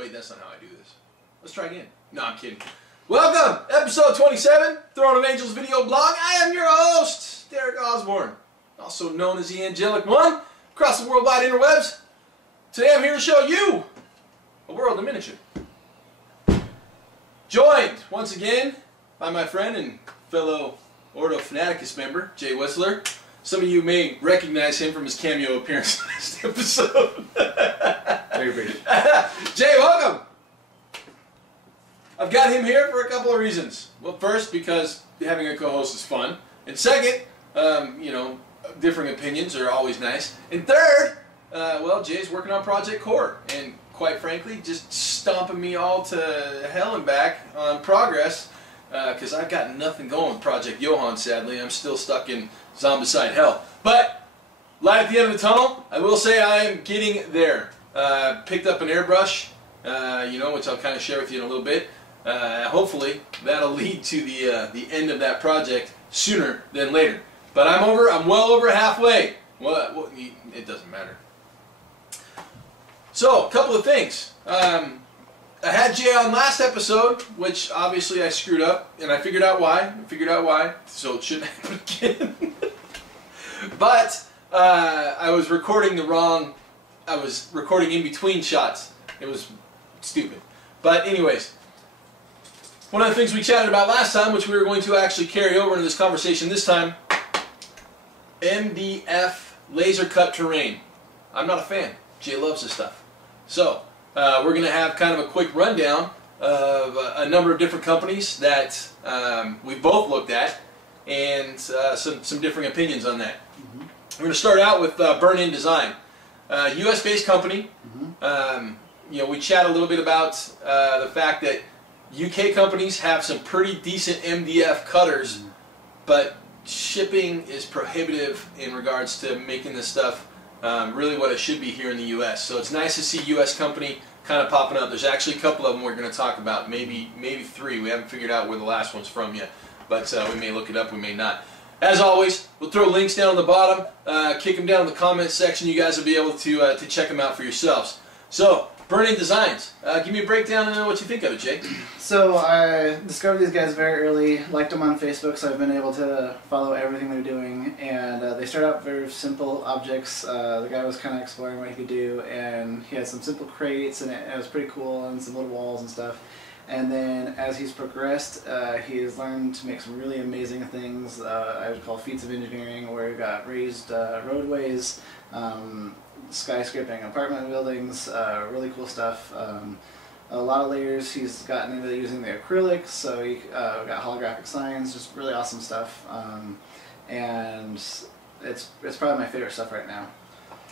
Wait, that's not how I do this. Let's try again. No, I'm kidding. Welcome, episode 27, Throne of Angels video blog. I am your host, Derek Osborne, also known as the Angelic One, across the worldwide interwebs. Today I'm here to show you a world in miniature. Joined, once again, by my friend and fellow Ordo Fanaticus member, Jay Whisler. Some of you may recognize him from his cameo appearance in this episode. Very brief. Jay, welcome! I've got him here for a couple of reasons. Well, first, because having a co-host is fun. And second, you know, differing opinions are always nice. And third, well, Jay's working on Project Core. And quite frankly, just stomping me all to hell and back on progress. Because I've got nothing going with Project Johan, sadly. I'm still stuck in zombicide hell. But, light at the end of the tunnel, I will say I am getting there. Picked up an airbrush, you know, which I'll kind of share with you in a little bit. Hopefully, that'll lead to the end of that project sooner than later. But I'm well over halfway. Well, it doesn't matter. So, a couple of things. I had Jay on last episode, which obviously I screwed up, and I figured out why. So it shouldn't happen again. But I was recording the wrong. I was recording in between shots. It was stupid. But anyways, one of the things we chatted about last time, which we were going to actually carry over into this conversation this time, MDF laser cut terrain. I'm not a fan. Jay loves this stuff. So we're going to have kind of a quick rundown of a number of different companies that we've both looked at, and some differing opinions on that. Mm-hmm. We're going to start out with Burn-In Design, U.S.-based company. Mm-hmm. You know, we chat a little bit about the fact that UK companies have some pretty decent MDF cutters, mm-hmm. but shipping is prohibitive in regards to making this stuff really what it should be here in the U.S. So it's nice to see U.S. company kind of popping up. There's actually a couple of them we're going to talk about, maybe three. We haven't figured out where the last one's from yet, but we may look it up, we may not. As always, we'll throw links down on the bottom, kick them down in the comments section. You guys will be able to check them out for yourselves. So, Burn-In Designs. Give me a breakdown and what you think of it, Jay. So I discovered these guys very early, liked them on Facebook, so I've been able to follow everything they're doing. And they start out very simple objects. The guy was kind of exploring what he could do, and he had some simple crates, and it was pretty cool, and some little walls and stuff. And then as he's progressed, he has learned to make some really amazing things I would call feats of engineering, where he got raised roadways, skyscraping apartment buildings, really cool stuff. A lot of layers. He's gotten into using the acrylics, so he got holographic signs, just really awesome stuff. And it's probably my favorite stuff right now.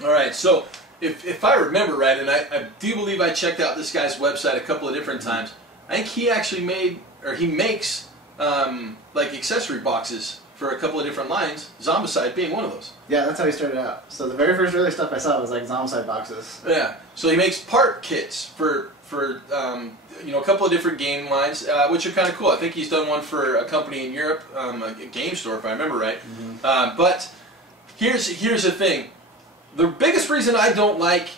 All right, so if I remember right, and I do believe I checked out this guy's website a couple of different times, I think he actually makes like accessory boxes for a couple of different lines, Zombicide being one of those. Yeah, that's how he started out. So the very first early stuff I saw was like Zombicide boxes. Yeah, so he makes part kits for you know, a couple of different game lines, which are kind of cool. I think he's done one for a company in Europe, a game store if I remember right. Mm-hmm. But here's the thing. The biggest reason I don't like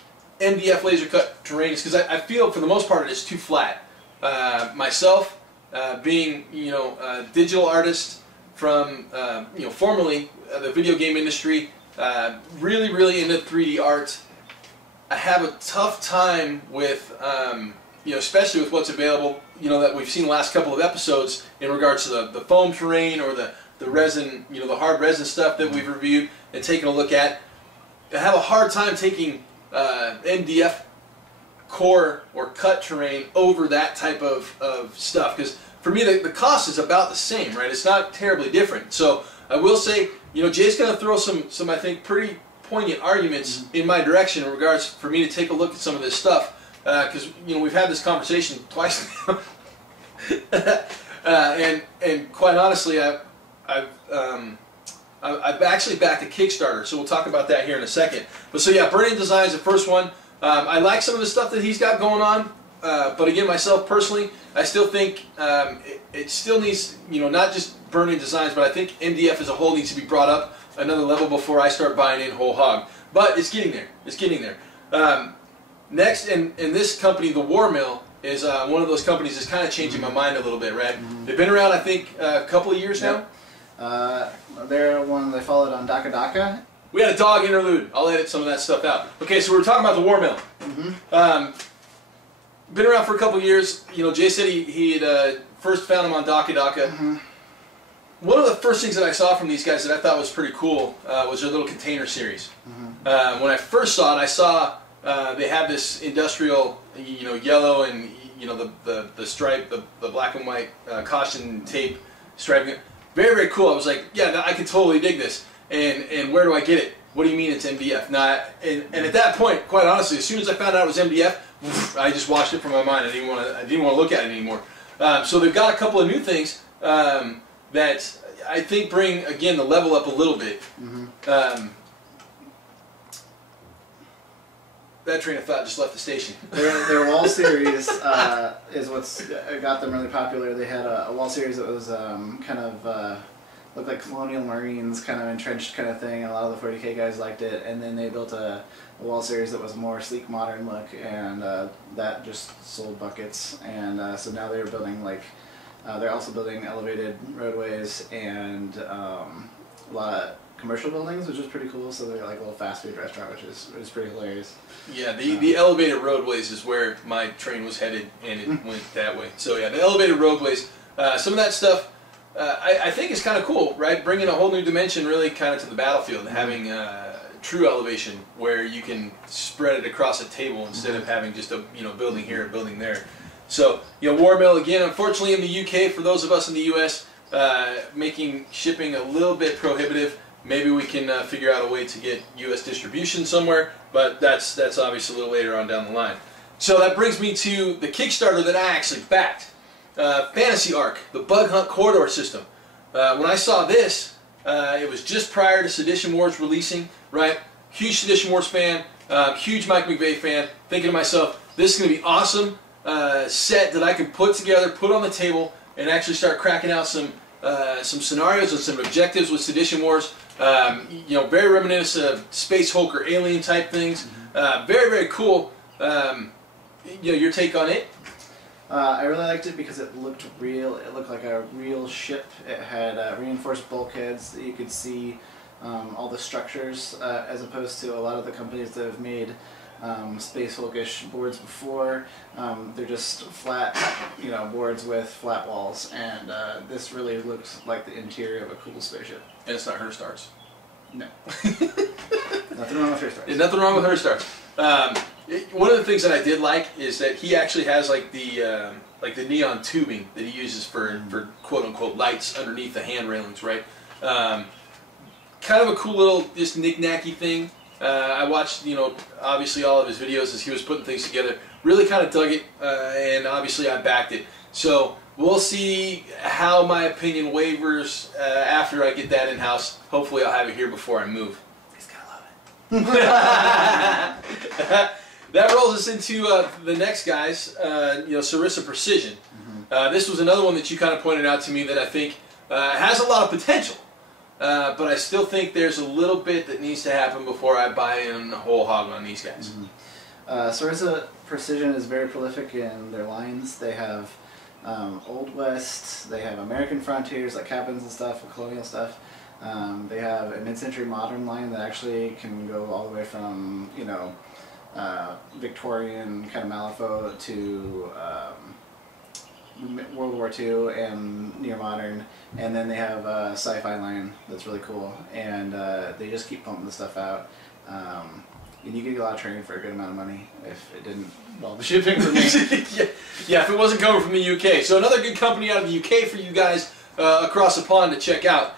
MDF laser cut terrain is because I feel for the most part it's too flat. Myself, being, you know, a digital artist from, you know, formerly the video game industry, really into 3D art, I have a tough time with, you know, especially with what's available, you know, that we've seen the last couple of episodes in regards to the foam terrain or the resin, you know, the hard resin stuff that we've reviewed and taken a look at. I have a hard time taking MDF core or cut terrain over that type of stuff, because for me the cost is about the same, right? It's not terribly different. So I will say, you know, Jay's going to throw some I think pretty poignant arguments in my direction in regards for me to take a look at some of this stuff, because you know we've had this conversation twice now, and quite honestly I've actually backed a Kickstarter, so we'll talk about that here in a second. But so yeah, Burn-In Design is the first one. I like some of the stuff that he's got going on, but again, myself personally, I still think it still needs, you know, not just Burn-In Designs, but I think MDF as a whole needs to be brought up another level before I start buying in whole hog. But it's getting there. It's getting there. next, and this company, the War Mill, is one of those companies that's kind of changing my mind a little bit, right? They've been around, I think, a couple of years now. They're one they followed on Daka Daka. We had a dog interlude. I'll edit some of that stuff out. Okay, so we were talking about the War Mill. Been around for a couple of years. You know, Jay said he had first found them on Daka Daka. One of the first things that I saw from these guys that I thought was pretty cool was their little container series. When I first saw it, I saw they have this industrial, you know, yellow and, you know, the stripe, the black and white caution tape striping. Very, very cool. I was like, yeah, I can totally dig this. And where do I get it? What do you mean it's MDF? Now, and at that point, quite honestly, as soon as I found out it was MDF, I just washed it from my mind. I didn't want to look at it anymore. So they've got a couple of new things that I think bring, again, the level up a little bit. That train of thought just left the station. Their wall series is what's got them really popular. They had a wall series that was kind of looked like colonial marines, kind of entrenched kind of thing. A lot of the 40K guys liked it, and then they built a wall series that was more sleek, modern look, and that just sold buckets. And so now they're building they're also building elevated roadways and a lot of commercial buildings, which is pretty cool. So they're like a little fast food restaurant, which is pretty hilarious. Yeah, the elevated roadways is where my train was headed, and it went that way. So yeah, the elevated roadways, some of that stuff I think is kind of cool, right? Bringing a whole new dimension really kind of to the battlefield, having true elevation where you can spread it across a table instead of having just a building here, a building there. So, War Mill, again, unfortunately in the UK, for those of us in the US, making shipping a little bit prohibitive. Maybe we can figure out a way to get US distribution somewhere, but that's obviously a little later on down the line. So that brings me to the Kickstarter that I actually backed. Fantasy Arc, the Bug Hunt Corridor system. When I saw this, it was just prior to Sedition Wars releasing, right? Huge Sedition Wars fan, huge Mike McVeigh fan, thinking to myself, this is going to be awesome set that I can put together, put on the table, and actually start cracking out some scenarios and some objectives with Sedition Wars. Very reminiscent of Space Hulk or Alien type things. Very, very cool. Your take on it? I really liked it because it looked real. It looked like a real ship. It had reinforced bulkheads that you could see all the structures, as opposed to a lot of the companies that have made Space Hulkish boards before. They're just flat, boards with flat walls, and this really looked like the interior of a cool spaceship. And it's not her stars. No. Nothing wrong with her stars. There's nothing wrong with her stars. One of the things that I did like is that he actually has like the neon tubing that he uses for quote unquote lights underneath the hand railings, right? Kind of a cool little just knick-knacky thing. I watched obviously all of his videos as he was putting things together. Really kind of dug it, and obviously I backed it. So we'll see how my opinion wavers after I get that in house. Hopefully I'll have it here before I move. He's gonna love it. That rolls us into the next guys, Sarissa Precision. This was another one that you kind of pointed out to me that I think has a lot of potential, but I still think there's a little bit that needs to happen before I buy in whole hog on these guys. Sarissa Precision is very prolific in their lines. They have Old West, they have American Frontiers, like cabins and stuff, colonial stuff. They have a mid-century modern line that actually can go all the way from, Victorian kind of Malifaux to World War II and near modern, and then they have a sci-fi line that's really cool, and they just keep pumping the stuff out. And you could get a lot of training for a good amount of money if it didn't involve the shipping for me. Yeah, if it wasn't coming from the UK. So another good company out of the UK for you guys across the pond to check out.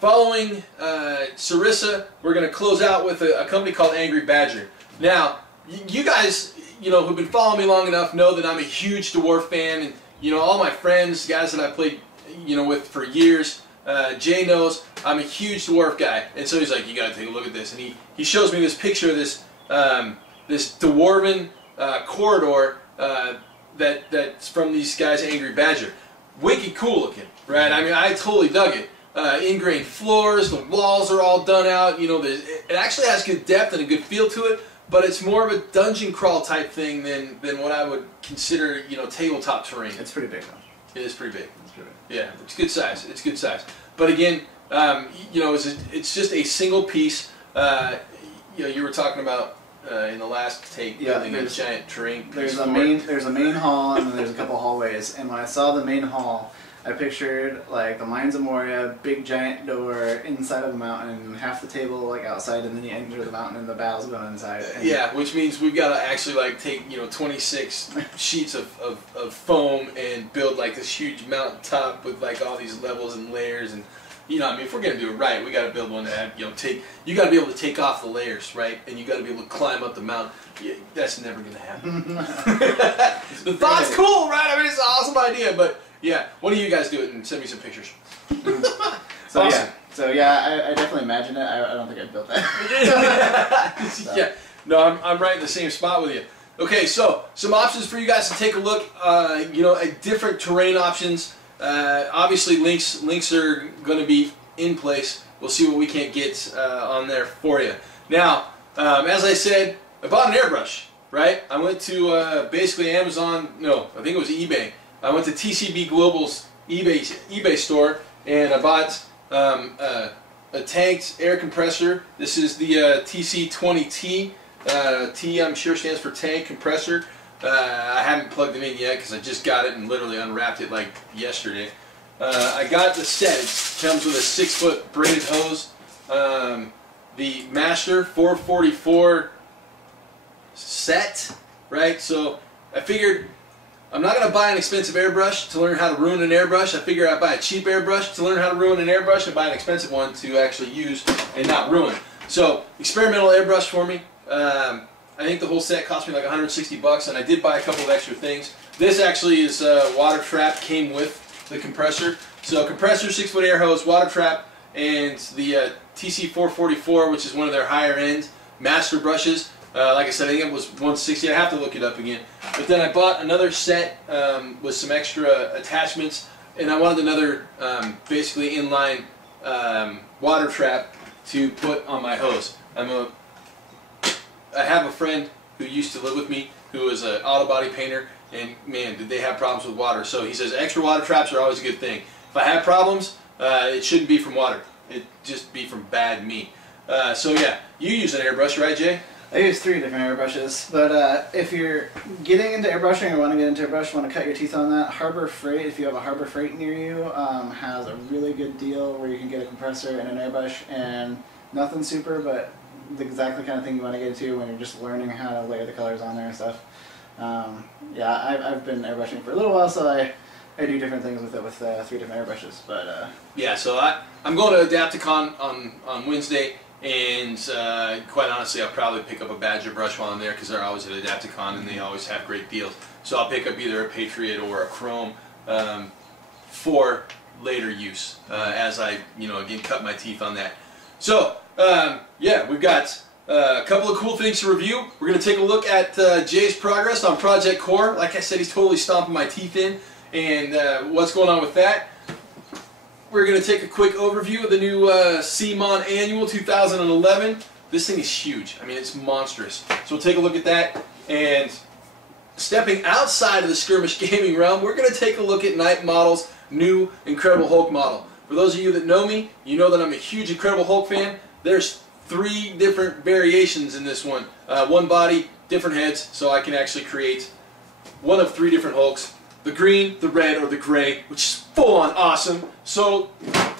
Following Sarissa, we're going to close out with a company called Angry Badger. Now, you guys, who've been following me long enough know that I'm a huge dwarf fan, and all my friends, guys that I played, with for years. Jay knows I'm a huge dwarf guy, and so he's like, "You got to take a look at this." And he shows me this picture of this this dwarven corridor that's from these guys, Angry Badger. Wicked cool looking, right? I mean, I totally dug it. Ingrained floors, the walls are all done out. It actually has good depth and a good feel to it, but it's more of a dungeon crawl type thing than what I would consider, you know, tabletop terrain. It's pretty big though. It is pretty big. It's pretty big. Yeah, it's good size. It's good size. But again, you know, it's just a single piece. You know, you were talking about in the last take building a giant terrain. There's a main hall, and then there's a couple hallways. And when I saw the main hall, I pictured like the Mines of Moria, big giant door inside of a mountain, half the table like outside, and then you enter the mountain and the battle's going inside. Yeah, which means we've got to actually like take, you know, 26 sheets of foam and build like this huge mountain top with like all these levels and layers. And you know, I mean, if we're gonna do it right, we got to build one that have, you know, you got to be able to take off the layers, right? And you got to be able to climb up the mountain. Yeah, that's never gonna happen. The thought's cool, right? I mean, it's an awesome idea, but yeah, one of you guys do it and send me some pictures. So awesome. I definitely imagine it. I don't think I'd built that. So. Yeah, no, I'm right in the same spot with you. Okay, so some options for you guys to take a look. You know, at different terrain options. Obviously, links are going to be in place. We'll see what we can't get on there for you. Now, as I said, I bought an airbrush. Right? I went to basically Amazon. No, I think it was eBay. I went to TCB Global's eBay store and I bought a tanked air compressor. This is the TC20T. T, I'm sure, stands for tank compressor. I haven't plugged it in yet because I just got it and literally unwrapped it like yesterday. I got the set. It comes with a 6-foot braided hose. The Master 444 set, right? So I figured I'm not going to buy an expensive airbrush to learn how to ruin an airbrush. I figure I'd buy a cheap airbrush to learn how to ruin an airbrush and buy an expensive one to actually use and not ruin. So, experimental airbrush for me. I think the whole set cost me like 160 bucks, and I did buy a couple of extra things. This actually is water trap, came with the compressor. So compressor, 6-foot air hose, water trap, and the TC444, which is one of their higher end master brushes. Like I said, I think it was 160. I have to look it up again. But then I bought another set with some extra attachments, and I wanted another basically inline water trap to put on my hose. I have a friend who used to live with me who is an auto body painter, and man, did they have problems with water. So he says extra water traps are always a good thing. If I have problems, it shouldn't be from water. It'd just be from bad me. So yeah, you use an airbrush, right, Jay? I use 3 different airbrushes, but if you're getting into airbrushing or want to get into airbrush, want to cut your teeth on that, Harbor Freight, if you have a Harbor Freight near you, has a really good deal where you can get a compressor and an airbrush, and nothing super, but the exactly kind of thing you want to get into when you're just learning how to layer the colors on there and stuff. Yeah, I've been airbrushing for a little while, so I do different things with it with 3 different airbrushes. But yeah, so I'm going to Adapticon on Wednesday. And quite honestly, I'll probably pick up a Badger brush while I'm there because they're always at Adapticon and they always have great deals. So I'll pick up either a Patriot or a Chrome for later use as I, again, cut my teeth on that. So yeah, we've got a couple of cool things to review. We're going to take a look at Jay's progress on Project Core. Like I said, he's totally stomping my teeth in, and what's going on with that. We're going to take a quick overview of the new CMON Annual 2011. This thing is huge. I mean, it's monstrous. So we'll take a look at that. And stepping outside of the skirmish gaming realm, we're going to take a look at Night Model's new Incredible Hulk model. For those of you that know me, you know that I'm a huge Incredible Hulk fan. There's 3 different variations in this one. One body, different heads, so I can actually create one of 3 different Hulks. The green, the red, or the gray, which is full-on awesome. So,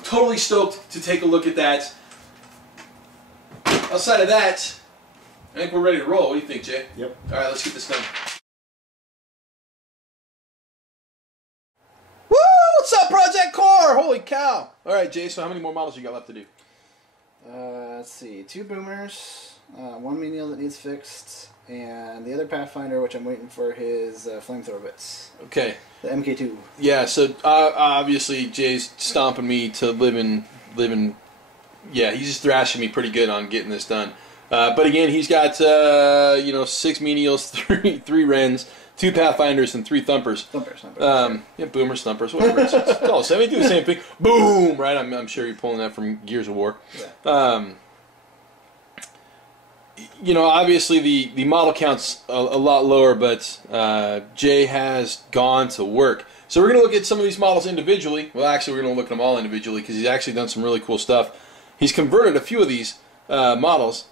totally stoked to take a look at that. Outside of that, I think we're ready to roll. What do you think, Jay? Yep. All right, let's get this done. Woo! What's up, Project Core? Holy cow! All right, Jay, so how many more models you got left to do? Let's see. 2 boomers, 1 menial that needs fixed, and the other Pathfinder, which I'm waiting for his flamethrower bits. Okay. The MK2. Yeah, so obviously Jay's stomping me to living. Yeah, he's just thrashing me pretty good on getting this done. But again, he's got 6 menials, 3 Wrens, 2 Pathfinders, and 3 Thumpers. Thumpers. Yeah, Boomers, Thumpers, whatever. It's all the same. They do the same thing. Boom! Right? I'm sure you're pulling that from Gears of War. Yeah. you know, obviously the model count's a lot lower, but Jay has gone to work. So we're going to look at some of these models individually. Well, actually, we're going to look at them all individually because he's actually done some really cool stuff. He's converted a few of these models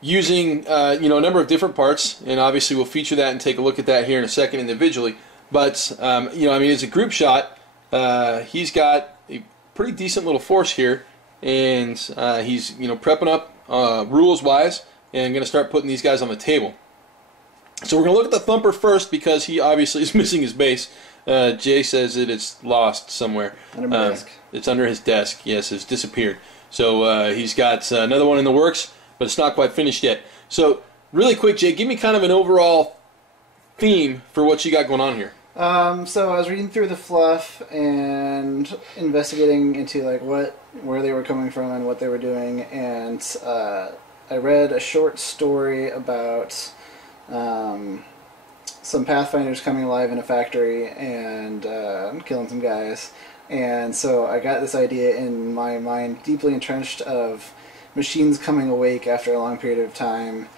using you know, a number of different parts, and obviously we'll feature that and take a look at that here in a second individually. But you know, I mean, as a group shot, he's got a pretty decent little force here, and he's, you know, prepping up rules-wise, and going to start putting these guys on the table. So we're going to look at the thumper first because he obviously is missing his base. Jay says that it's lost somewhere. Under my desk. It's under his desk. Yes, it's disappeared. So he's got another one in the works, but it's not quite finished yet. So really quick, Jay, give me kind of an overall theme for what you got going on here. So I was reading through the fluff and investigating into like where they were coming from and what they were doing, and I read a short story about some Pathfinders coming alive in a factory and killing some guys, and so I got this idea in my mind, deeply entrenched, of machines coming awake after a long period of time.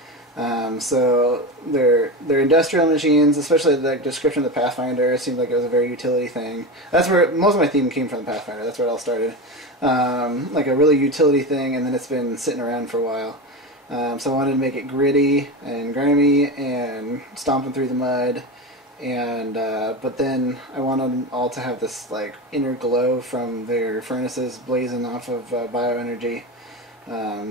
So they're industrial machines, especially the description of the Pathfinder. It seemed like it was a very utility thing. That's where most of my theme came from, the Pathfinder. That's where it all started. Like a really utility thing, and then it's been sitting around for a while. So I wanted to make it gritty and grimy and stomping through the mud, and but then I wanted them all to have this like inner glow from their furnaces blazing off of bioenergy.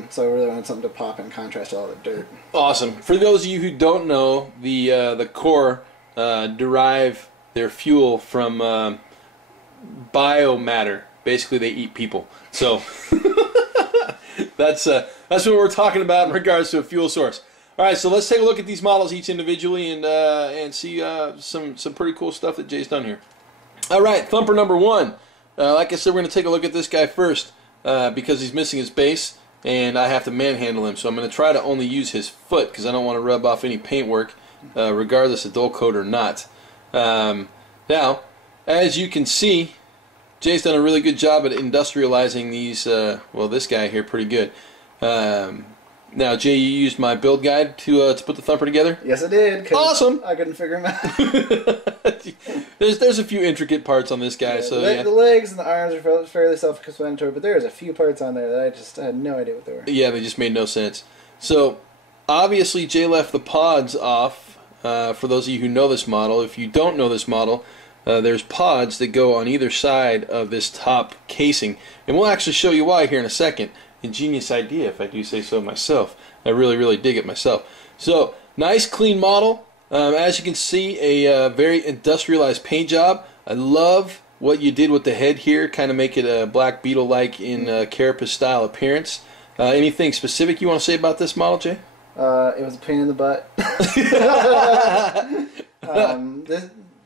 So I really wanted something to pop in contrast to all the dirt. Awesome. For those of you who don't know, the core derive their fuel from biomatter. Basically, they eat people. So that's what we're talking about in regards to a fuel source. All right, so let's take a look at these models each individually and see some pretty cool stuff that Jay's done here. All right, thumper number one. Like I said, we're going to take a look at this guy first because he's missing his base, and I have to manhandle him. So I'm going to try to only use his foot because I don't want to rub off any paintwork, regardless of dull coat or not. Now, as you can see, Jay's done a really good job at industrializing these, well, this guy here pretty good. Now, Jay, you used my build guide to put the thumper together? Yes, I did. Awesome! I couldn't figure him out. there's a few intricate parts on this guy. Yeah, so the legs and the arms are fairly self-explanatory, but there's a few parts on there that I just had no idea what they were. Yeah, they just made no sense. So, obviously, Jay left the pods off. For those of you who know this model, if you don't know this model, there's pods that go on either side of this top casing, and we'll actually show you why here in a second. Ingenious idea, if I do say so myself. I really dig it myself. So, nice clean model. As you can see, a very industrialized paint job. I love what you did with the head here, kind of make it a Black Beetle-like in carapace style appearance. Anything specific you want to say about this model, Jay? It was a pain in the butt.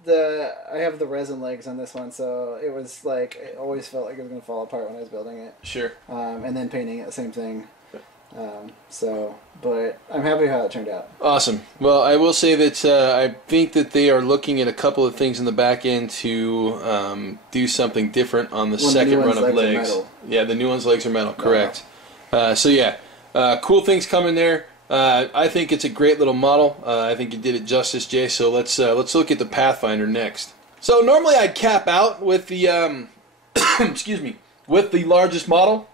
I have the resin legs on this one, so it was like, it always felt like it was going to fall apart when I was building it. Sure. And then painting it, the same thing. But I'm happy how it turned out. Awesome. Well, I will say that I think that they are looking at a couple of things in the back end to do something different on the second run of legs. Yeah, the new one's legs are metal, correct. So yeah, cool things coming there. I think it's a great little model. I think you did it justice, Jay. So let's look at the Pathfinder next. So normally I'd cap out with the excuse me, with the largest model,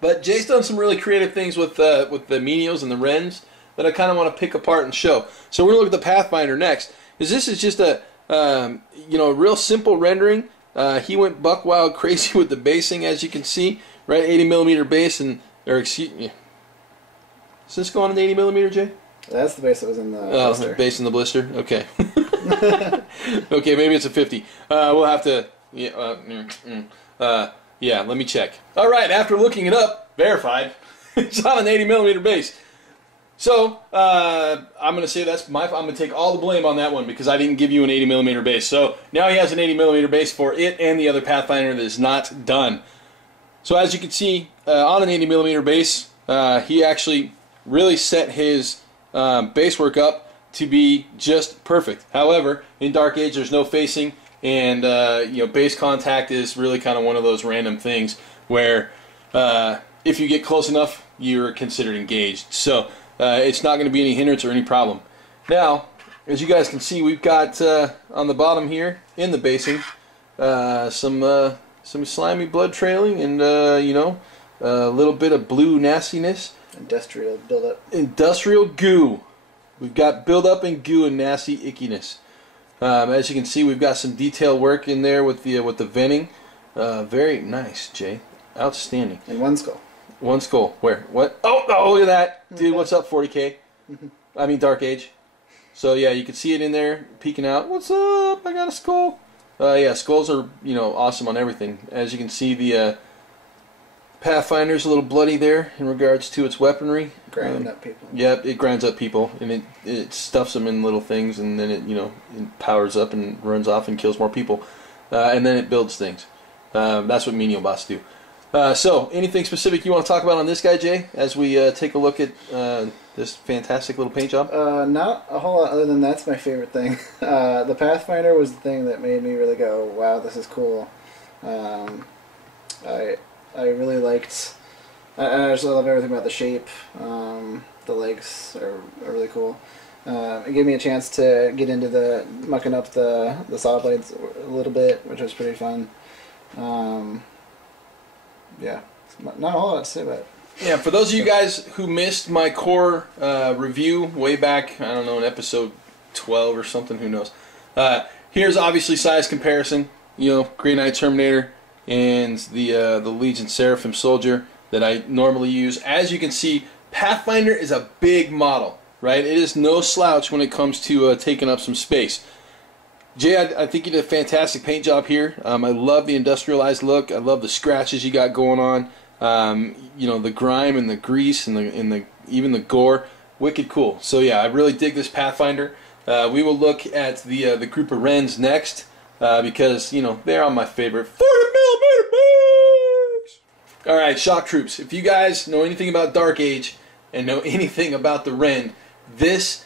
but Jay's done some really creative things with the menials and the wrens that I kind of want to pick apart and show. So we're gonna look at the Pathfinder next. This is just a you know, real simple rendering. He went buck wild crazy with the basing, as you can see, right? 80mm base, and excuse me. Is this going on the 80mm, Jay? That's the base that was in the blister. The base in the blister? Okay. Okay, maybe it's a 50. We'll have to... Yeah, yeah, let me check. Alright, after looking it up, verified, it's on an 80mm base. So, I'm going to say I'm going to take all the blame on that one because I didn't give you an 80mm base. So, now he has an 80mm base for it and the other Pathfinder that is not done. So, as you can see, on an 80mm base, he actually really set his base work up to be just perfect. However, in Dark Age there's no facing, and you know, base contact is really kind of one of those random things where if you get close enough, you're considered engaged. So it's not going to be any hindrance or any problem. Now, as you guys can see, we've got on the bottom here in the basing some slimy blood trailing and you know, a little bit of blue nastiness. Industrial buildup. Industrial goo. We've got buildup and goo and nasty ickiness. As you can see, we've got some detail work in there with the venting. Very nice, Jay. Outstanding. And one skull. One skull. Where? What? Oh, look at that. Dude, Okay. What's up, 40K? I mean, Dark Age. So, yeah, you can see it in there, peeking out. What's up? I got a skull. Yeah, skulls are, you know, awesome on everything. As you can see, the Pathfinder's a little bloody there in regards to its weaponry. Grinding up people. Yep, it grinds up people, and it stuffs them in little things, and then it, you know, it powers up and runs off and kills more people. And then it builds things. That's what menial boss do. So, anything specific you want to talk about on this guy, Jay, as we take a look at this fantastic little paint job? Not a whole lot other than that's my favorite thing. The Pathfinder was the thing that made me really go, wow, this is cool. I really liked... I just love everything about the shape. The legs are really cool. It gave me a chance to get into the mucking up the saw blades a little bit, which was pretty fun. Yeah, not a whole lot to say about it. Yeah, for those of you guys who missed my core review way back, I don't know, in episode 12 or something, who knows. Here's obviously size comparison. You know, Grey Knight Terminator and the Legion Seraphim Soldier that I normally use. As you can see, Pathfinder is a big model, right? It is no slouch when it comes to taking up some space. Jay, I think you did a fantastic paint job here. I love the industrialized look. I love the scratches you got going on. You know, the grime and the grease and the even the gore. Wicked cool. So yeah, I really dig this Pathfinder. We will look at the group of Wrens next because, you know, they're on my favorite 40mm bags. All right, Shock Troops. If you guys know anything about Dark Age and know anything about the Wren, this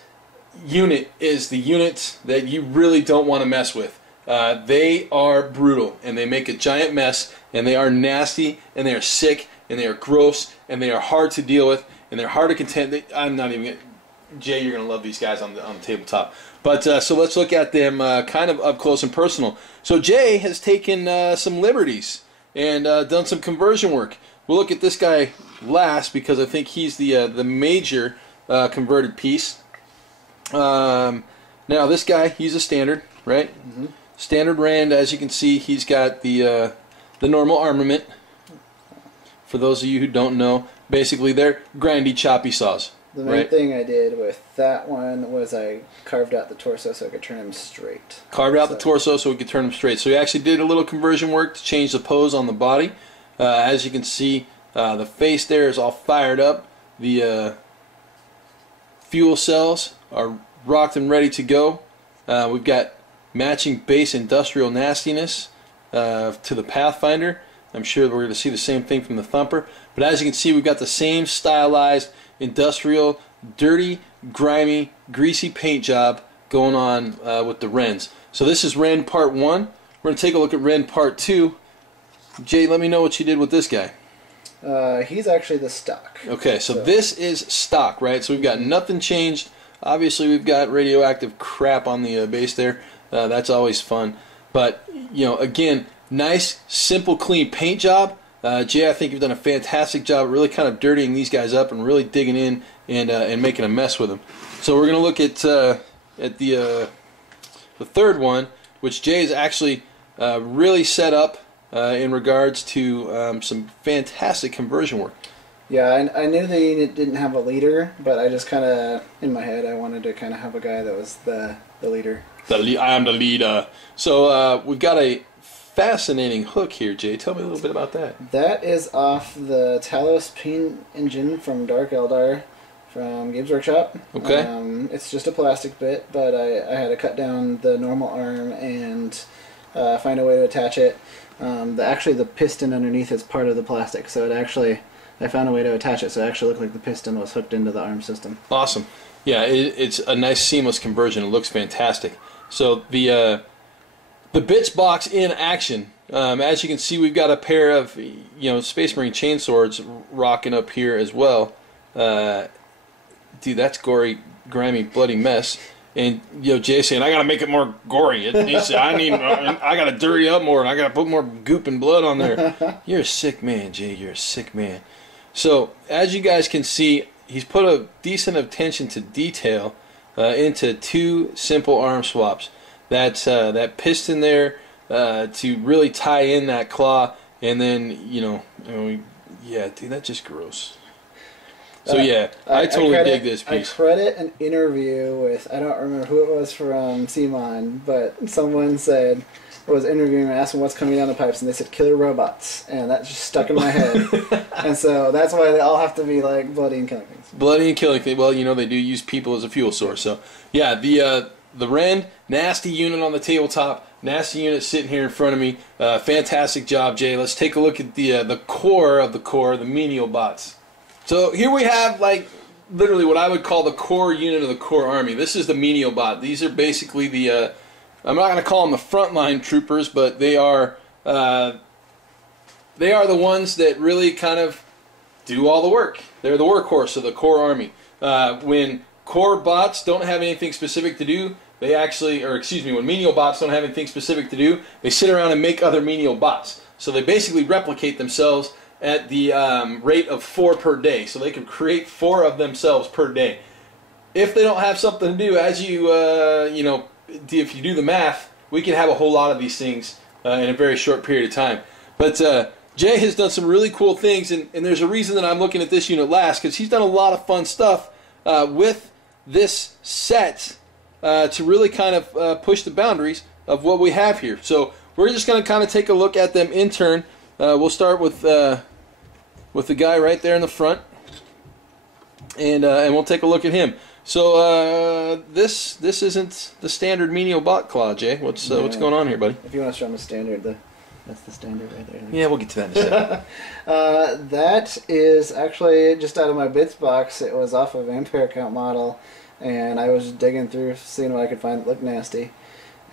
unit is the unit that you really don't want to mess with. They are brutal, and they make a giant mess, and they are nasty, and they are sick, and they are gross, and they are hard to deal with, and they're hard to contend. I'm not even... Jay, you're going to love these guys on the tabletop. But so let's look at them kind of up close and personal. So Jay has taken some liberties and done some conversion work. We'll look at this guy last because I think he's the major converted piece. Now this guy, he's a standard, right? Mm-hmm. Standard Rand, as you can see, he's got the normal armament. For those of you who don't know, basically they're grindy, choppy saws. The main thing I did with that one was I carved out the torso so I could turn him straight. Carved out the torso so we could turn him straight. So we actually did a little conversion work to change the pose on the body. As you can see, the face there is all fired up. The fuel cells are rocked and ready to go. We've got matching base industrial nastiness to the Pathfinder. I'm sure we're going to see the same thing from the Thumper. But as you can see, we've got the same stylized industrial, dirty, grimy, greasy paint job going on with the Wrens. So this is Wren Part 1. We're going to take a look at Wren Part 2. Jay, let me know what you did with this guy. He's actually the stock. Okay, so this is stock, right? So we've got nothing changed. Obviously, we've got radioactive crap on the base there. That's always fun. But, you know, again, nice, simple, clean paint job. Jay, I think you've done a fantastic job really kind of dirtying these guys up and really digging in and making a mess with them. So we're going to look at the third one, which Jay is actually really set up in regards to some fantastic conversion work. Yeah, I knew the unit didn't have a leader, but I just kind of, in my head, I wanted to kind of have a guy that was the leader. I am the leader. So we've got a fascinating hook here, Jay. Tell me a little bit about that. That is off the Talos paint engine from Dark Eldar from Games Workshop. Okay. It's just a plastic bit, but I had to cut down the normal arm and find a way to attach it. Actually, the piston underneath is part of the plastic, so I found a way to attach it so it actually looked like the piston was hooked into the arm system. Awesome. Yeah, it's a nice seamless conversion. It looks fantastic. So the bits box in action As you can see, we've got a pair of Space Marine chainswords rocking up here as well. Dude, that's gory, grimy, bloody mess. And Jay saying, I gotta make it more gory. I gotta dirty up more, and I gotta put more goop and blood on there. You're a sick man, Jay. You're a sick man. So as you guys can see, he's put a decent attention to detail into 2 simple arm swaps. That's that piston there to really tie in that claw, and then yeah, dude, that's just gross. So yeah, I totally dig this piece. I credit an interview with, I don't remember who it was from CMON, but someone was interviewing and asked them what's coming down the pipes, and they said killer robots, and that just stuck in my head. And so that's why they all have to be like bloody and killing things. Bloody and killing things. Well, they do use people as a fuel source. So yeah, the Ren, nasty unit on the tabletop, nasty unit sitting here in front of me. Fantastic job, Jay. Let's take a look at the core of the core, the menial bots. So here we have literally what I would call the core unit of the core army. This is the menial bot. These are basically the I'm not going to call them the frontline troopers, but they are the ones that really kind of do all the work. They're the workhorse of the core army. When core bots don't have anything specific to do, they actually, or excuse me, when menial bots don't have anything specific to do, they sit around and make other menial bots. So they basically replicate themselves at the rate of 4 per day. So they can create 4 of themselves per day. If they don't have something to do, as if you do the math, we can have a whole lot of these things in a very short period of time. But Jay has done some really cool things, and there's a reason that I'm looking at this unit last, because he's done a lot of fun stuff with this set to really kind of push the boundaries of what we have here. So we're just going to kind of take a look at them in turn. We'll start with the guy right there in the front, and we'll take a look at him. So this isn't the standard menial bot claw, Jay. What's going on here, buddy? If you want to show them a standard, that's the standard right there. Yeah, we'll get to that in a second. That is actually just out of my bits box. It was off a vampire count model, and I was just digging through, seeing what I could find that looked nasty,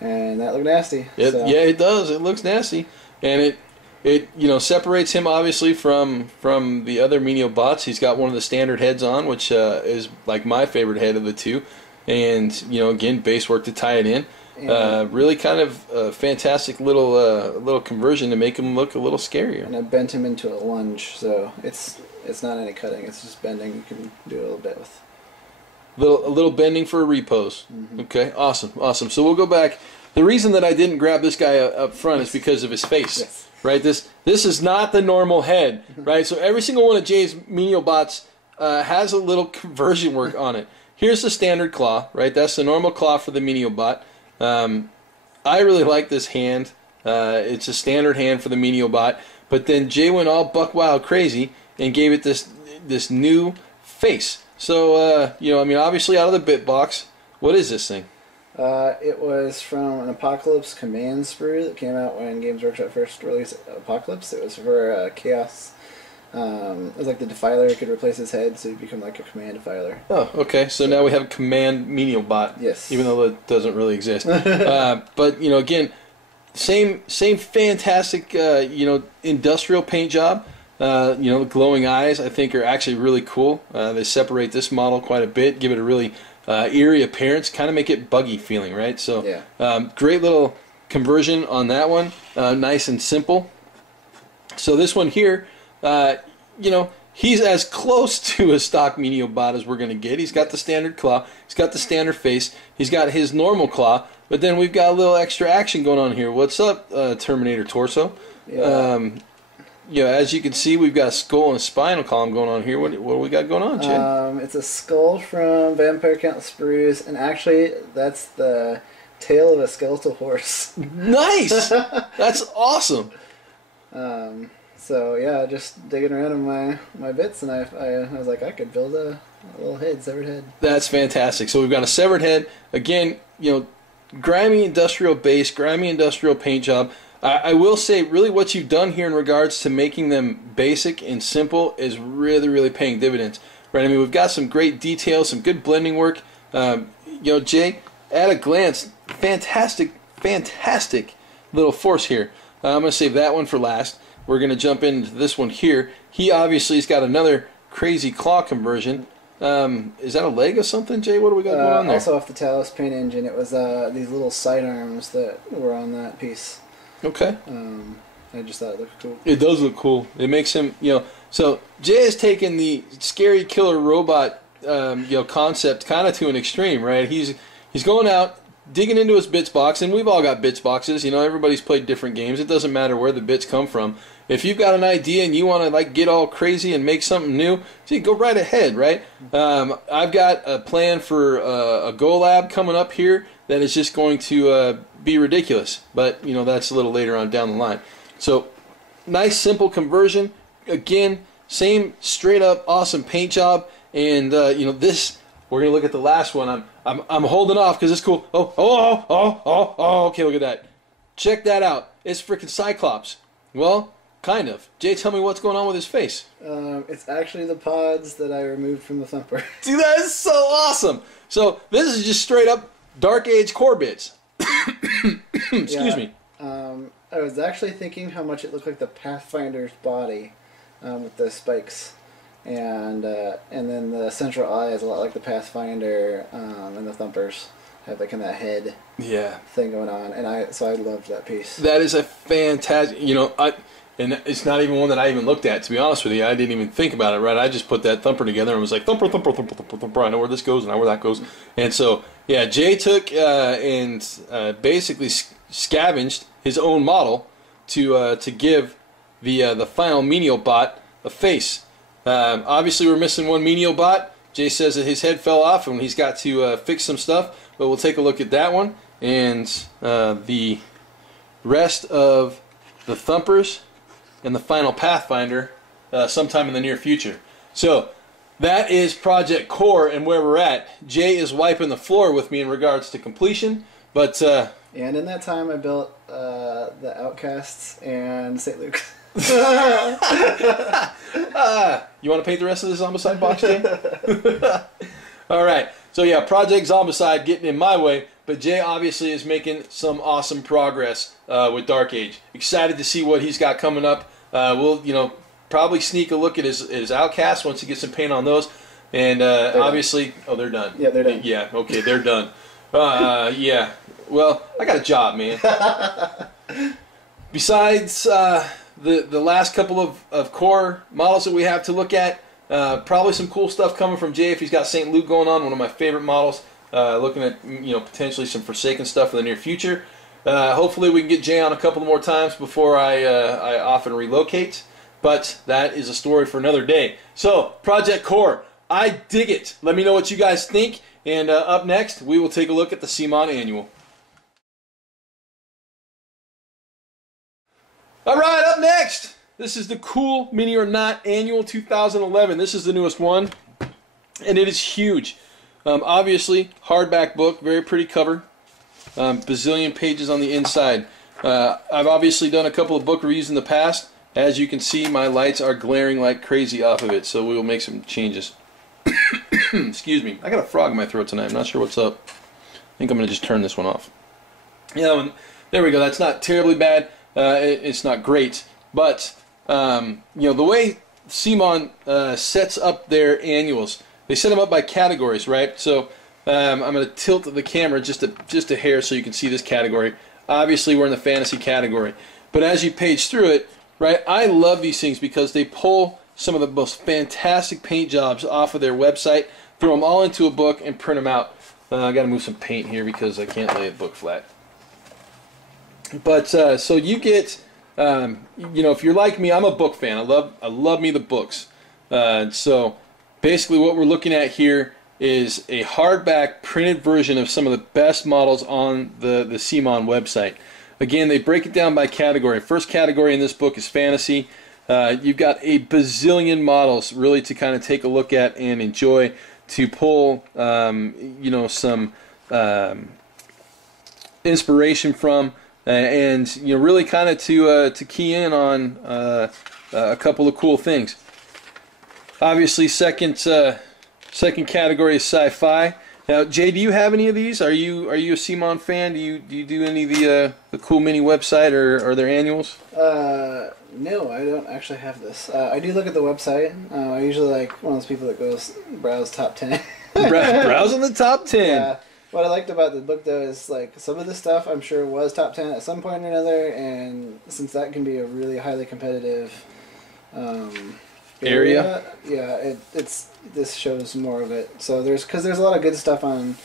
and that looked nasty. Yeah, it does. It looks nasty, and it separates him obviously from the other menial bots. He's got one of the standard heads on, which is like my favorite head of the 2, and again, base work to tie it in. Really kind of a fantastic little conversion to make him look a little scarier. And I bent him into a lunge, so it's not any cutting. It's just bending. You can do a little bit with. A little bending for a repose. Mm-hmm. Okay, awesome. So we'll go back. The reason that I didn't grab this guy up front is because of his face. Yes. Right, this is not the normal head, right? So every single one of Jay's menial bots has a little conversion work on it. Here's the standard claw, right? That's the normal claw for the menial bot. I really like this hand. It's a standard hand for the menial bot, but then Jay went all buck wild crazy and gave it this new face. So obviously out of the bit box. What is this thing? It was from an Apocalypse command sprue that came out when Games Workshop first released Apocalypse. It was for Chaos. It was like the Defiler could replace his head, so he'd become like a command Defiler. Oh, okay. So now we have a command menial bot. Yes. Even though it doesn't really exist. But again, same fantastic industrial paint job. The glowing eyes I think are actually really cool. They separate this model quite a bit, give it a really eerie appearance, kind of make it buggy feeling, right? So yeah. Great little conversion on that one, nice and simple. So this one here, he's as close to a stock menial bot as we're going to get. He's got the standard claw, he's got the standard face, he's got his normal claw, but then we've got a little extra action going on here. What's up, Terminator Torso? Yeah. As you can see, we've got a skull and a spinal column going on here. What do we got going on, Chad? It's a skull from Vampire Count Sprues, and actually, that's the tail of a skeletal horse. Nice! That's awesome! So, yeah, just digging around in my bits, and I was like, I could build a little severed head. That's fantastic. So we've got a severed head. Again, grimy industrial base, grimy industrial paint job. I will say, really, what you've done here in regards to making them basic and simple is really, really paying dividends. Right? I mean, we've got some great details, some good blending work. Jay, at a glance, fantastic little force here. I'm going to save that one for last. We're going to jump into this one here. He obviously has got another crazy claw conversion. Is that a leg of something, Jay? What do we got going on there? Also off the Talos paint engine, it was these little sidearms that were on that piece. Okay. I just thought it looked cool. It does look cool. It makes him, so Jay has taken the scary killer robot, concept kind of to an extreme, right? He's going out, digging into his bits box, and we've all got bits boxes. Everybody's played different games. It doesn't matter where the bits come from. If you've got an idea and you want to get all crazy and make something new, see, go right ahead, right? I've got a plan for a Go Lab coming up here that is just going to be ridiculous, but that's a little later on down the line. So nice simple conversion. Again, same straight up awesome paint job, and this, we're gonna look at the last one. I'm holding off because it's cool. Okay, look at that. Check that out. It's freaking Cyclops. Well, kind of. Jay, tell me what's going on with his face. It's actually the pods that I removed from the thumper. Dude, that is so awesome. So this is just straight up Dark Age core bits. Excuse me. I was actually thinking how much it looked like the Pathfinder's body with the spikes, and then the central eye is a lot like the Pathfinder, and the thumpers have that head thing going on, and so I loved that piece. That is a fantastic, and it's not even one that I even looked at, to be honest with you. I didn't even think about it, right? I just put that thumper together and was like, thumper, thumper, thumper, thumper, thumper. I know where this goes and I know where that goes. And so, yeah, Jay took and basically scavenged his own model to give the final menial bot a face. Obviously, we're missing one menial bot. Jay says that his head fell off and he's got to fix some stuff, but we'll take a look at that one and the rest of the thumpers and the final Pathfinder sometime in the near future. So that is Project Core and where we're at. Jay is wiping the floor with me in regards to completion, but and in that time I built the Outcasts and St. Luke's. You want to paint the rest of this Zombicide box, Jay? All right. So yeah, Project Zombicide getting in my way, but Jay obviously is making some awesome progress with Dark Age. Excited to see what he's got coming up. We'll probably sneak a look at his Outcast once he gets some paint on those, and obviously, oh, they're done. Yeah, they're done. Yeah, okay, they're done. Yeah. Well, I got a job, man. Besides the last couple of core models that we have to look at, probably some cool stuff coming from Jay if he's got St. Luke going on, one of my favorite models. Looking at potentially some Forsaken stuff in the near future. Hopefully we can get Jay on a couple more times before I often relocate, but that is a story for another day. So Project Core, I dig it. Let me know what you guys think, and up next we will take a look at the CMON Annual. Alright, up next, this is the Cool Mini or Not Annual 2011. This is the newest one, and it is huge. Obviously, hardback book, very pretty cover, bazillion pages on the inside. I've obviously done a couple of book reviews in the past. As you can see, my lights are glaring like crazy off of it, so we will make some changes. Excuse me. I got a frog in my throat tonight. I'm not sure what's up. I think I'm going to just turn this one off. Yeah, there we go. That's not terribly bad. It's not great, but the way CMON sets up their annuals, they set them up by categories, right? So I'm going to tilt the camera just a hair so you can see this category. Obviously, we're in the fantasy category, but as you page through it, right? I love these things because they pull some of the most fantastic paint jobs off of their website, throw them all into a book, and print them out. I got to move some paint here because I can't lay a book flat. But so you get, if you're like me, I'm a book fan. I love me the books. So basically, what we're looking at here is a hardback printed version of some of the best models on the CMON website. Again, they break it down by category. First category in this book is fantasy. You've got a bazillion models really to kind of take a look at and enjoy, to pull some inspiration from, and really kind of to key in on a couple of cool things. Obviously, second category is sci-fi. Now, Jay, do you have any of these? Are you a CMON fan? Do you do any of the Cool Mini website or their annuals? No, I don't actually have this. I do look at the website. I usually like one of those people that goes browse top 10. Browse on the top 10. Yeah. What I liked about the book though is like some of the stuff I'm sure was top 10 at some point or another, and since that can be a really highly competitive area, yeah, this shows more of it. So there's a lot of good stuff on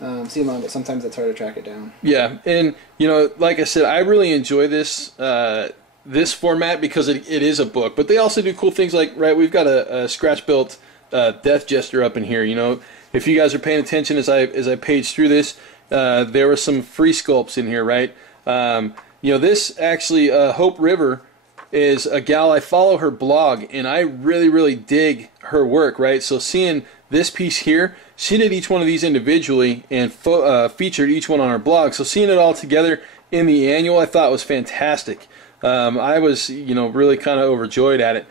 CMON, but sometimes it's hard to track it down. Yeah, and you know, like I said, I really enjoy this this format because it is a book. But they also do cool things like, right, we've got a scratch built Death Jester up in here. You know, if you guys are paying attention as I page through this, there were some free sculpts in here, right? You know, this actually Hope River is a gal. I follow her blog, and I really dig her work, right? So seeing this piece here, she did each one of these individually and featured each one on her blog. So seeing it all together in the annual, I thought was fantastic. I was, you know, really kind of overjoyed at it.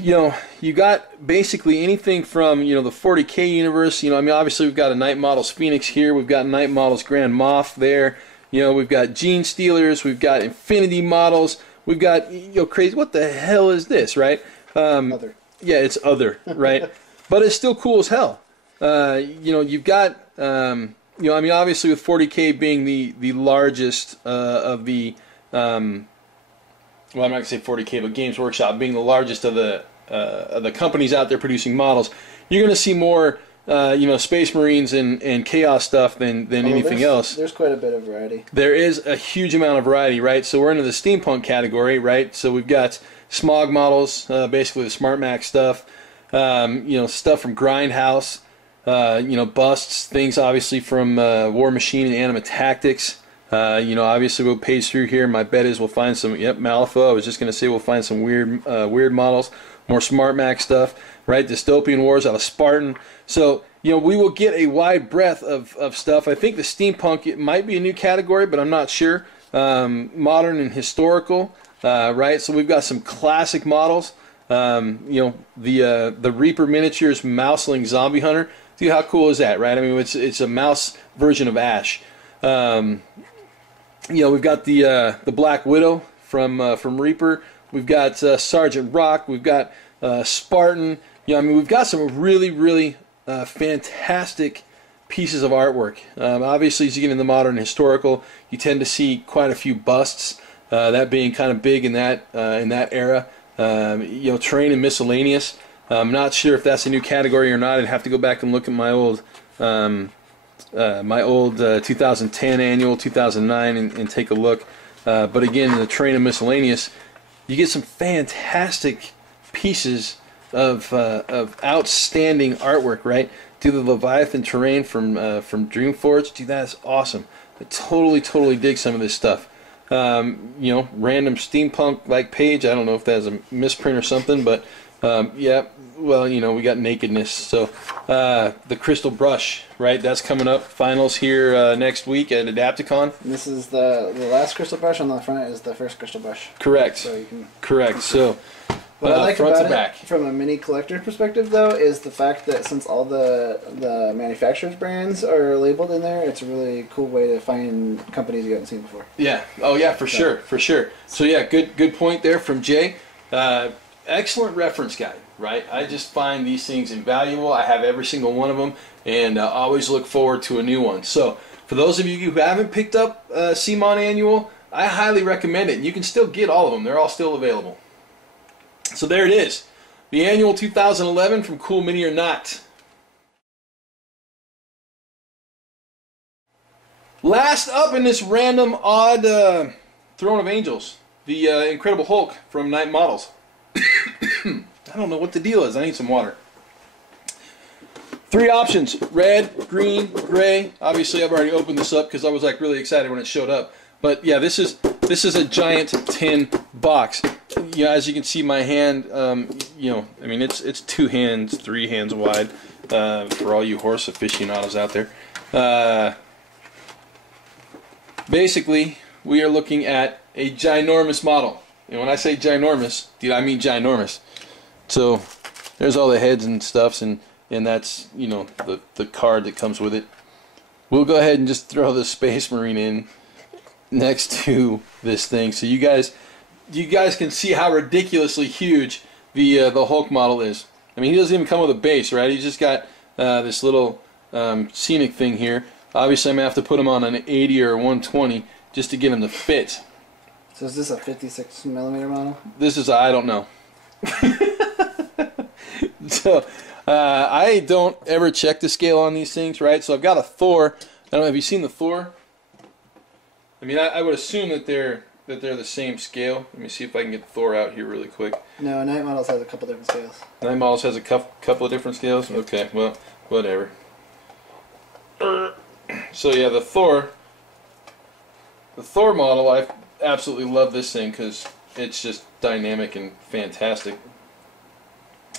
You know, you got basically anything from, you know, the 40K universe. You know, I mean, obviously we've got a Night Models Phoenix here. We've got Night Models Grand Moff there. You know, we've got Gene Stealers. We've got Infinity models. We've got, you know, crazy. What the hell is this, right? Other. Yeah, it's other, right? But it's still cool as hell. You know, you've got, you know, I mean, obviously with 40K being the largest of the, well, I'm not going to say 40K, but Games Workshop being the largest of the companies out there producing models, you're going to see more, you know, Space Marines and Chaos stuff than anything else. There's quite a bit of variety. There is a huge amount of variety, right? So we're into the steampunk category, right? So we've got Smog models, basically the Smart Max stuff, you know, stuff from Grindhouse, you know, busts, things obviously from War Machine and Anima Tactics. You know, obviously we'll page through here. My bet is we'll find some, yep, Malifaux. I was just going to say we'll find some weird models, more Smart Max stuff, right? Dystopian Wars out of Spartan. So, you know, we will get a wide breadth of stuff. I think the steampunk, it might be a new category, but I'm not sure. Modern and historical, right? So we've got some classic models. You know, the Reaper Miniatures Mouseling Zombie Hunter. Dude, how cool is that, right? I mean, it's a mouse version of Ash. You know, we've got the Black Widow from Reaper. We've got Sergeant Rock. We've got Spartan. You know, I mean, we've got some really fantastic pieces of artwork. Obviously, as you get into the modern historical, you tend to see quite a few busts. That being kind of big in that era. You know, terrain and miscellaneous. I'm not sure if that's a new category or not. I'd have to go back and look at my old 2010 annual, 2009, and take a look. But again, in the terrain and miscellaneous, you get some fantastic pieces of outstanding artwork, right? Do the Leviathan terrain from Dreamforge. Dude, that is awesome. I totally dig some of this stuff. You know, random steampunk like page. I don't know if that's a misprint or something, but yeah. Well, you know, we got Nakedness. So the Crystal Brush, right? That's coming up. Finals here next week at Adapticon. And this is the last Crystal Brush. On the front is the first Crystal Brush. Correct. So you can. Correct. So. What I like front about to back. it, from a mini collector perspective, though, is the fact that since all the manufacturers' brands are labeled in there, it's a really cool way to find companies you haven't seen before. Yeah. Oh, yeah, for sure. So, yeah, good point there from Jay. Excellent reference guide, right? I just find these things invaluable. I have every single one of them, and always look forward to a new one. So, for those of you who haven't picked up CMON Annual, I highly recommend it. And you can still get all of them. They're all still available. So there it is, the annual 2011 from Cool Mini or Not. Last up in this random odd Throne of Angels, the Incredible Hulk from Night Models. I don't know what the deal is. I need some water. 3 options: red, green, gray. Obviously, I've already opened this up because I was like really excited when it showed up. But yeah, this is a giant tin box. You know, as you can see, my hand, you know, I mean, it's 2 hands, 3 hands wide, for all you horse aficionados out there. Basically, we are looking at a ginormous model. And when I say ginormous, dude, I mean ginormous. So, there's all the heads and stuffs, and and that's, you know, the card that comes with it. We'll go ahead and just throw the Space Marine in next to this thing, so you guys can see how ridiculously huge the Hulk model is. I mean, he doesn't even come with a base, right? He's just got this little scenic thing here. Obviously, I'm gonna have to put him on an 80 or a 120 just to get him to fit. So is this a 56mm model? This is, I don't know. So I don't ever check the scale on these things, right? So I've got a Thor. I don't know. Have you seen the Thor? I mean, I would assume that they're the same scale. Let me see if I can get Thor out here really quick. No, Night Models has a couple different scales. Night Models has a couple of different scales? Okay, well, whatever. So yeah, the Thor model, I absolutely love this thing because it's just dynamic and fantastic.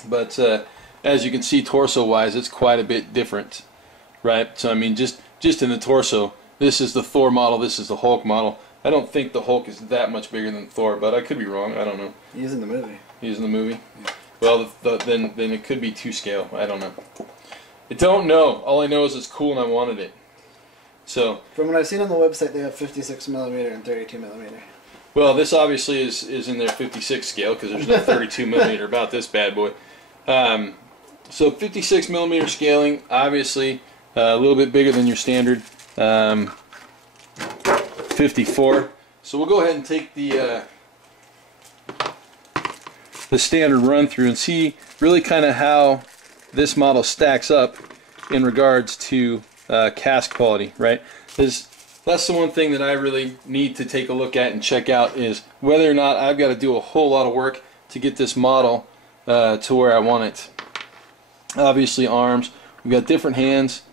But as you can see, torso-wise, it's quite a bit different, right? So I mean, just in the torso, this is the Thor model, this is the Hulk model. I don't think the Hulk is that much bigger than Thor, but I could be wrong. I don't know. He's in the movie. He's in the movie? Yeah. Well, then it could be 2 scale. I don't know. I don't know. All I know is it's cool and I wanted it. So from what I've seen on the website, they have 56mm and 32mm. Well, this obviously is in their 56 scale because there's no 32mm about this bad boy. So 56mm scaling, obviously a little bit bigger than your standard 54. So we'll go ahead and take the standard run through and see really kind of how this model stacks up in regards to cast quality, right? That's the one thing that I really need to take a look at and check out, is whether or not I've got to do a whole lot of work to get this model to where I want it. Obviously arms, we've got different hands,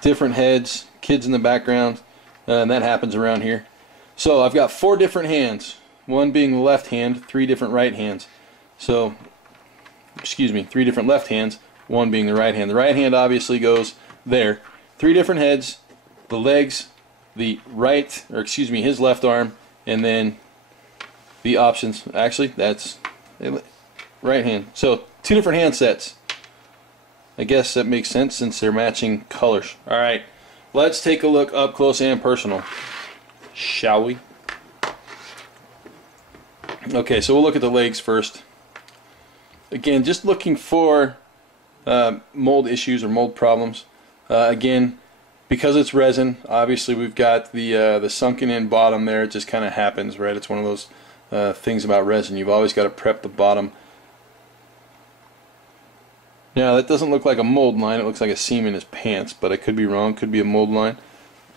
different heads, kids in the background, and that happens around here. So I've got 4 different hands, one being the left hand, 3 different right hands. So, excuse me, 3 different left hands, one being the right hand. The right hand obviously goes there. 3 different heads, the legs, the right, or excuse me, his left arm, and then the options. Actually, that's right hand. So 2 different hand sets. I guess that makes sense since they're matching colors. Alright, let's take a look up close and personal, shall we? Okay, so we'll look at the legs first. Again, just looking for mold issues or mold problems. Again, because it's resin, obviously we've got the sunken in bottom there. It just kind of happens, right? It's one of those things about resin. You've always got to prep the bottom. Now that doesn't look like a mold line. It looks like a seam in his pants, but I could be wrong. Could be a mold line,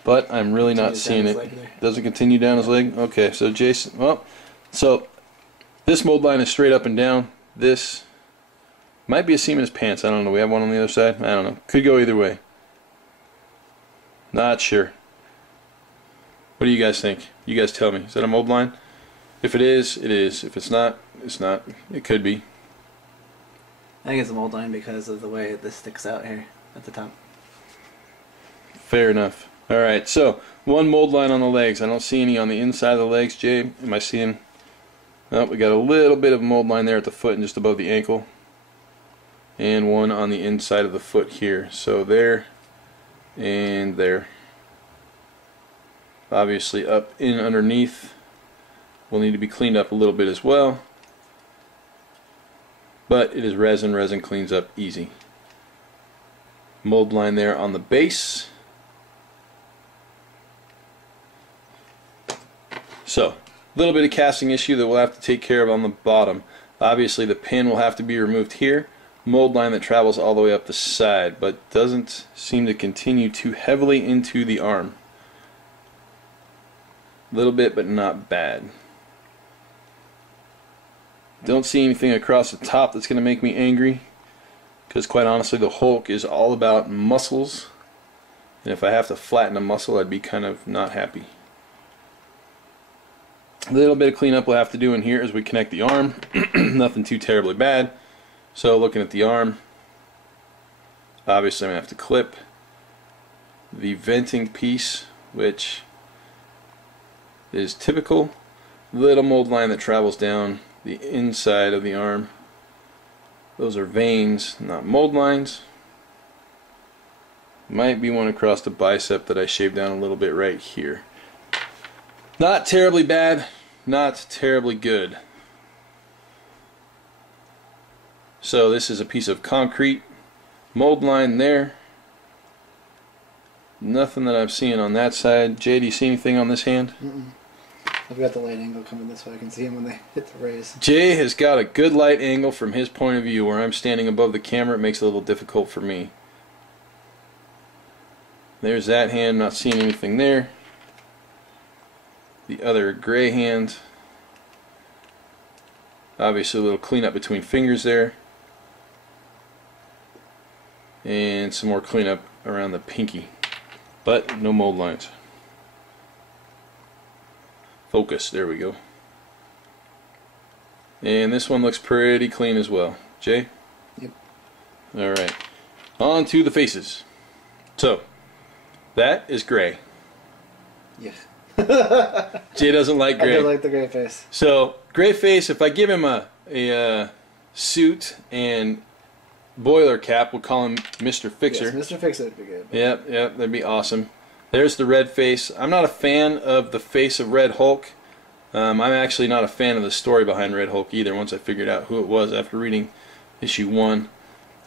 but I'm really not seeing it. Does it continue down his leg? Okay, so Jason, well, so this mold line is straight up and down. This might be a seam in his pants. I don't know. We have one on the other side. I don't know. Could go either way. Not sure. What do you guys think? You guys tell me. Is that a mold line? If it is, it is. If it's not, it's not. It could be. I think it's a mold line because of the way this sticks out here at the top. Fair enough. Alright, so 1 mold line on the legs. I don't see any on the inside of the legs. Jay, am I seeing? Oh, we got a little bit of a mold line there at the foot and just above the ankle. And 1 on the inside of the foot here. So there and there. Obviously up in underneath will need to be cleaned up a little bit as well. But it is resin. Resin cleans up easy. Mold line there on the base. So, a little bit of casting issue that we'll have to take care of on the bottom. Obviously the pin will have to be removed here. Mold line that travels all the way up the side, but doesn't seem to continue too heavily into the arm. A little bit, but not bad. Don't see anything across the top that's going to make me angry, because quite honestly the Hulk is all about muscles, and if I have to flatten a muscle I'd be kind of not happy. A little bit of cleanup we'll have to do in here as we connect the arm. Nothing too terribly bad. So looking at the arm, obviously I'm going to have to clip the venting piece, which is typical. Little mold line that travels down the inside of the arm. Those are veins, not mold lines. Might be one across the bicep that I shaved down a little bit right here. Not terribly bad, not terribly good. So this is a piece of concrete, mold line there. Nothing that I'm seeing on that side. Jay, do you see anything on this hand? I've got the light angle coming this way. I can see him when they hit the rays. Jay has got a good light angle from his point of view. Where I'm standing above the camera, it makes it a little difficult for me. There's that hand, not seeing anything there. The other gray hand. Obviously a little cleanup between fingers there. And some more cleanup around the pinky. But no mold lines. Focus, there we go. And this one looks pretty clean as well. Jay? Yep. Alright. On to the faces. So, that is gray. Yeah. Jay doesn't like gray. I do like the gray face. So, gray face, if I give him a suit and boiler cap, we'll call him Mr. Fixer. Yes, Mr. Fixer would be good. Yep, that'd be awesome. There's the red face. I'm not a fan of the face of Red Hulk. I'm actually not a fan of the story behind Red Hulk either, once I figured out who it was after reading issue 1.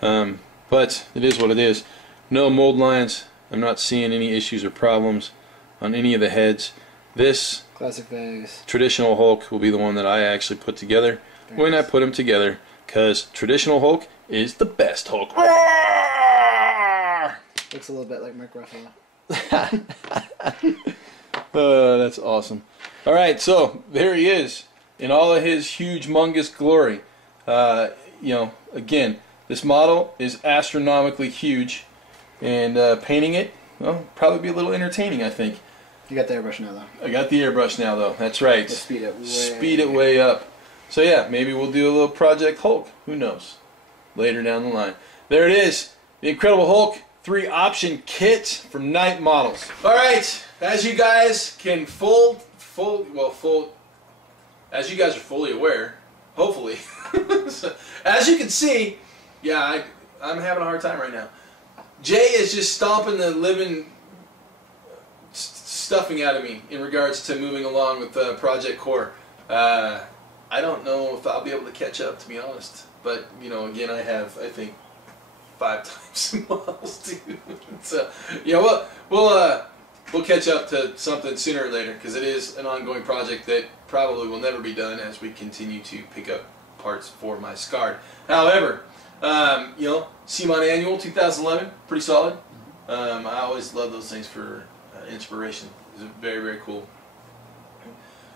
But it is what it is. No mold lines. I'm not seeing any issues or problems on any of the heads. This classic face. Traditional Hulk will be the one that I actually put together when I put them together, because Traditional Hulk is the best Hulk. Looks a little bit like Mark Ruffalo. That's awesome. Alright, so there he is in all of his huge, humongous glory. You know, again, this model is astronomically huge, and painting it, well, probably be a little entertaining, I think. You got the airbrush now, though. I got the airbrush now, though. That's right. Let's speed it way. Speed it way up. So yeah, maybe we'll do a little Project Hulk. Who knows? Later down the line. There it is. The Incredible Hulk 3-option kit from Night Models. Alright, as you guys can as you guys are fully aware, hopefully, so, as you can see, yeah, I'm having a hard time right now. Jay is just stomping the living stuffing out of me in regards to moving along with Project Core. I don't know if I'll be able to catch up, to be honest. But, you know, again, I have, I think, 5 times the models too. So, yeah, we'll catch up to something sooner or later, because it is an ongoing project that probably will never be done as we continue to pick up parts for my SCARD. However, you know, CMON Annual 2011, pretty solid. I always love those things for inspiration. It's very, very cool.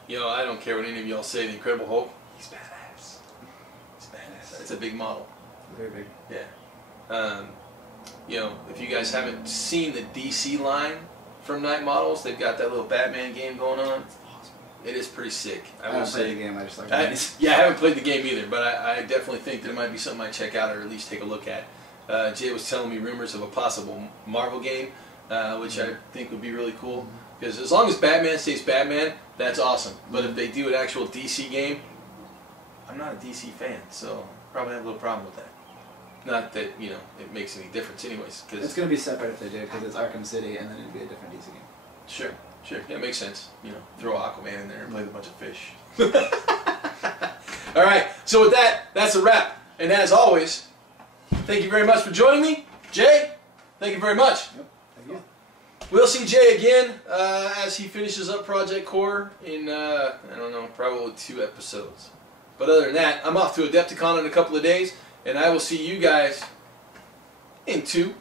You know, I don't care what any of y'all say, the Incredible Hulk, he's badass. He's badass. It's a big model. Very big. Yeah. You know, if you guys haven't seen the DC line from Night Models, they've got that little Batman game going on. It is pretty sick. I haven't played the game, I just like it. Yeah, I haven't played the game either, but I definitely think that it might be something I check out or at least take a look at. Jay was telling me rumors of a possible Marvel game, which I think would be really cool. Because as long as Batman stays Batman, that's awesome. But if they do an actual DC game, I'm not a DC fan, so probably have a little problem with that. Not that, you know, it makes any difference anyways. Cause it's going to be separate if they do, because it's Arkham City, and then it'd be a different DC game. Sure, sure. Yeah, it makes sense. You know, throw Aquaman in there and play with a bunch of fish. Alright, so with that, that's a wrap. And as always, thank you very much for joining me. Jay, thank you very much. Yep, thank you. We'll see Jay again as he finishes up Project Core in, I don't know, probably 2 episodes. But other than that, I'm off to Adepticon in a couple of days, and I will see you guys in 2.